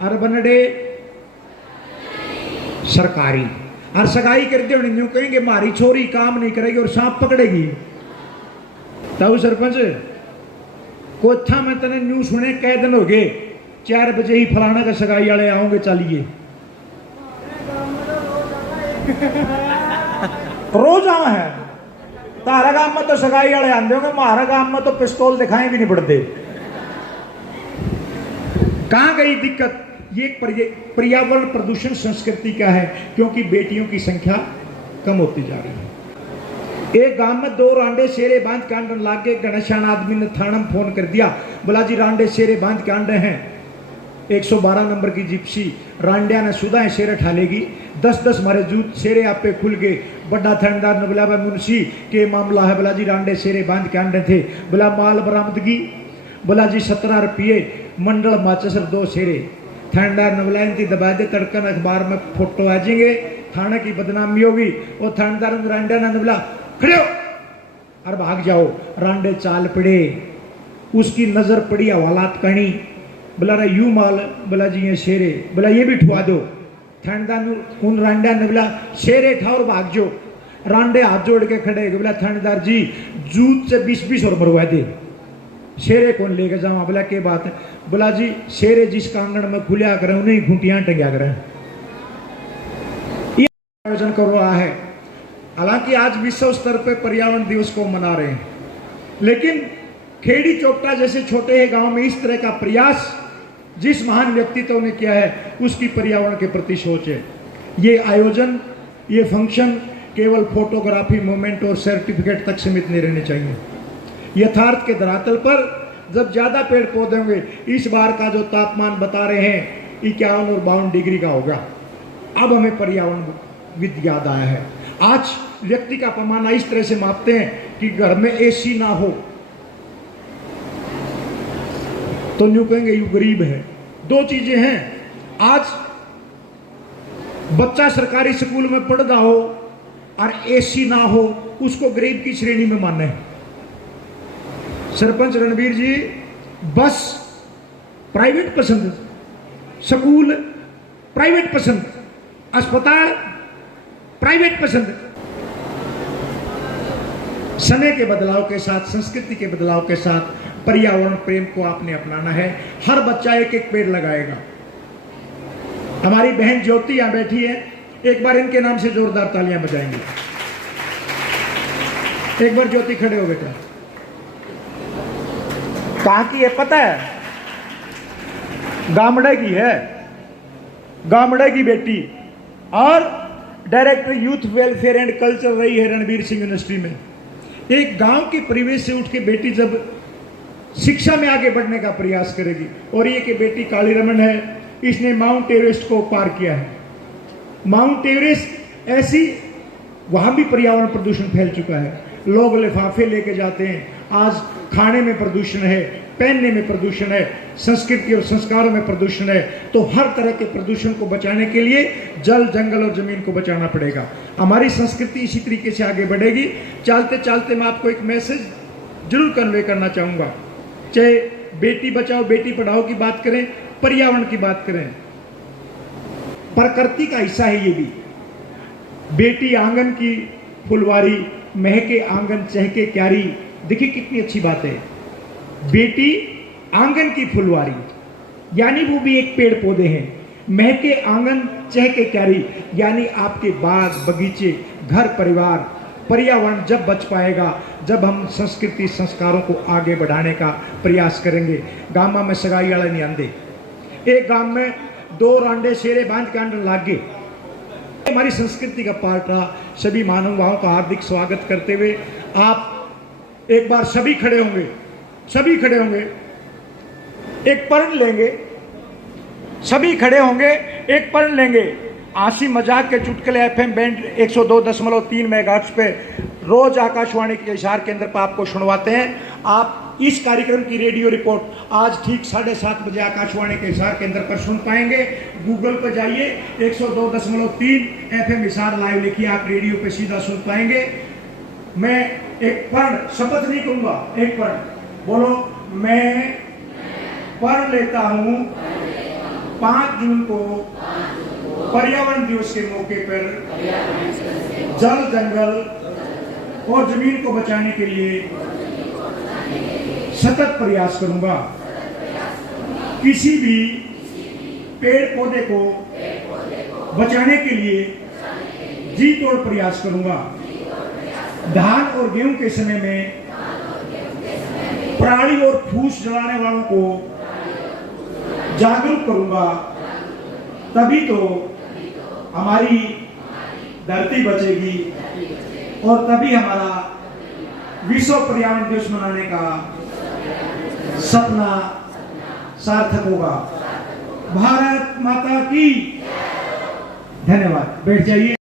और बनड़े सरकारी। और सगाई कर दे यूं कहेंगे मारी छोरी काम नहीं करेगी और सांप पकड़ेगी। तब सरपंच कोठा में तने न्यू सुने कह दिन हो गए 4 बजे ही फलाना का सगाई वाले आओगे चलिए। रोज आवा है तारा गांव में तो सगाई वाले आते होंगे, हमारा गांव में तो पिस्तौल दिखाए भी नहीं पड़ते। कहां गई दिक्कत? ये पर्यावरण प्रदूषण संस्कृति का है, क्योंकि बेटियों की संख्या कम होती जा रही है। एक गांव में 2 रांडे शेरे बांध कांड लागे। गणेशान आदमी ने थाना में फोन कर दिया, बोला जी रांडे शेरे बांध कांड हैं। 112 नंबर की जिप्सी रांडिया ने सुधा शेरे ठालेगी। 10-10 मारे जूत शेरे आप पे खुल गए। बड़ा थानेदार ने बोला मुंशी के मामला है? बोला जी रांडे शेरे बांध कांड थे। बोला माल बरामदगी? बोला जी 17 रुपये मंडल माचसर 2 शेरे। थानेदार ने बोला इनकी दबा दे, तड़कन अखबार में फोटो आ जाएंगे, थाने की बदनामी होगी। और थानेदार रांडे ने बोला खड़े हो और भाग जाओ। रांडे चाल पड़े, उसकी नजर पड़ी हवालात कहानी। बोला रे यू माल? बोला जी ये शेरे। बोला ये भी ठुआ दो। थानेदार उन रांडा ने बोला शेरे ठा और भाग जाओ। रांडे हाथ जोड़ के खड़े, बोला थानेदार जी जूत से 20-20 और मरवा दे, शेरे कौन लेके जाऊं? बोला के बात है? बोला जी शेरे जिस कांगड़ में खुलिया करें उन्हें घुटियां टंगिया करें। ये आयोजन कर रहा है। हालांकि आज विश्व स्तर पर पर्यावरण दिवस को मना रहे हैं, लेकिन खेड़ी चोपटा जैसे छोटे गांव में इस तरह का प्रयास जिस महान व्यक्तित्व ने किया है उसकी पर्यावरण के प्रति सोच है। ये आयोजन, ये फंक्शन केवल फोटोग्राफी मोमेंट और सर्टिफिकेट तक सीमित नहीं रहने चाहिए। यथार्थ के धरातल पर जब ज्यादा पेड़ पौधे होंगे, इस बार का जो तापमान बता रहे हैं 51 और 52 डिग्री का होगा। अब हमें पर्यावरण विद याद आया है। आज व्यक्ति का पैमाना इस तरह से मापते हैं कि घर में एसी ना हो तो यूं कहेंगे यू गरीब है। 2 चीजें हैं, आज बच्चा सरकारी स्कूल में पढ़ रहा हो और एसी ना हो उसको गरीब की श्रेणी में माने हैं। सरपंच रणवीर जी बस प्राइवेट पसंद, स्कूल प्राइवेट पसंद, अस्पताल प्राइवेट पसंद। समय के बदलाव के साथ, संस्कृति के बदलाव के साथ पर्यावरण प्रेम को आपने अपनाना है। हर बच्चा 1-1 पेड़ लगाएगा। हमारी बहन ज्योति यहां बैठी है, एक बार इनके नाम से जोरदार तालियां बजाएंगे। एक बार ज्योति खड़े हो बेटा। कहां की है पता है? गामड़े की है, गामड़े की बेटी, और director youth welfare and culture रही है रणवीर सिंह यूनिवर्सिटी में। एक गांव के परिवेश से उठ के बेटी जब शिक्षा में आगे बढ़ने का प्रयास करेगी, और ये कि बेटी काली रमन है, इसने माउंट एवरेस्ट को पार किया है। माउंट एवरेस्ट ऐसी, वहां भी पर्यावरण प्रदूषण फैल चुका है। लोग लिफाफे लेके जाते हैं। आज खाने में प्रदूषण है, पहनने में प्रदूषण है, संस्कृति और संस्कारों में प्रदूषण है। तो हर तरह के प्रदूषण को बचाने के लिए जल, जंगल और जमीन को बचाना पड़ेगा। हमारी संस्कृति इसी तरीके से आगे बढ़ेगी। चलते चलते मैं आपको एक मैसेज जरूर कन्वे करना चाहूंगा। चाहे बेटी बचाओ बेटी पढ़ाओ की बात करें, पर्यावरण की बात करें, प्रकृति का हिस्सा है ये भी। बेटी आंगन की फुलवारी, महके आंगन चहके क्यारी। देखिए कितनी अच्छी बात है। बेटी आंगन की फुलवारी, यानी वो भी एक पेड़ पौधे हैं। महके आंगन चहके क्यारी, यानी आपके बाग बगीचे, घर परिवार, पर्यावरण जब बच पाएगा जब हम संस्कृति संस्कारों को आगे बढ़ाने का प्रयास करेंगे। गांव में सगाई वाले नहीं आंदे। एक गांव में 2 रांडे शेरे बांध कांड लागे। हमारी संस्कृति का पार्ट रहा। सभी महानुभावों का हार्दिक स्वागत करते हुए आप एक बार सभी खड़े होंगे, सभी खड़े होंगे, एक पर्ण लेंगे। सभी खड़े होंगे, एक पर्ण लेंगे। हंसी मजाक के चुटकुले एफएम बैंड 102.3 मेगाहर्ट्ज पे रोज आकाशवाणी के हिसार केंद्र पर आपको सुनवाते हैं। आप इस कार्यक्रम की रेडियो रिपोर्ट आज ठीक 7:30 बजे आकाशवाणी के हिसार केंद्र पर सुन पाएंगे। गूगल पर जाइए, 102.3 एफएम हिसार लाइव लिखिए, आप रेडियो पे सीधा सुन पाएंगे। मैं एक पढ़, शपथ नहीं कहूंगा, एक पढ़ बोलो। मैं पढ़ लेता हूं 5 जून को पर्यावरण दिवस के मौके पर जल, जंगल और जमीन को बचाने के लिए सतत प्रयास करूंगा। किसी भी पेड़ पौधे को बचाने के लिए जी तोड़ प्रयास करूंगा। धान और गेहूं के समय में पराली और फूस जलाने वालों को जागरूक करूंगा। तभी तो हमारी धरती बचेगी और तभी हमारा विश्व पर्यावरण दिवस मनाने का सपना सार्थक होगा। भारत माता की धन्यवाद। बैठ जाइए।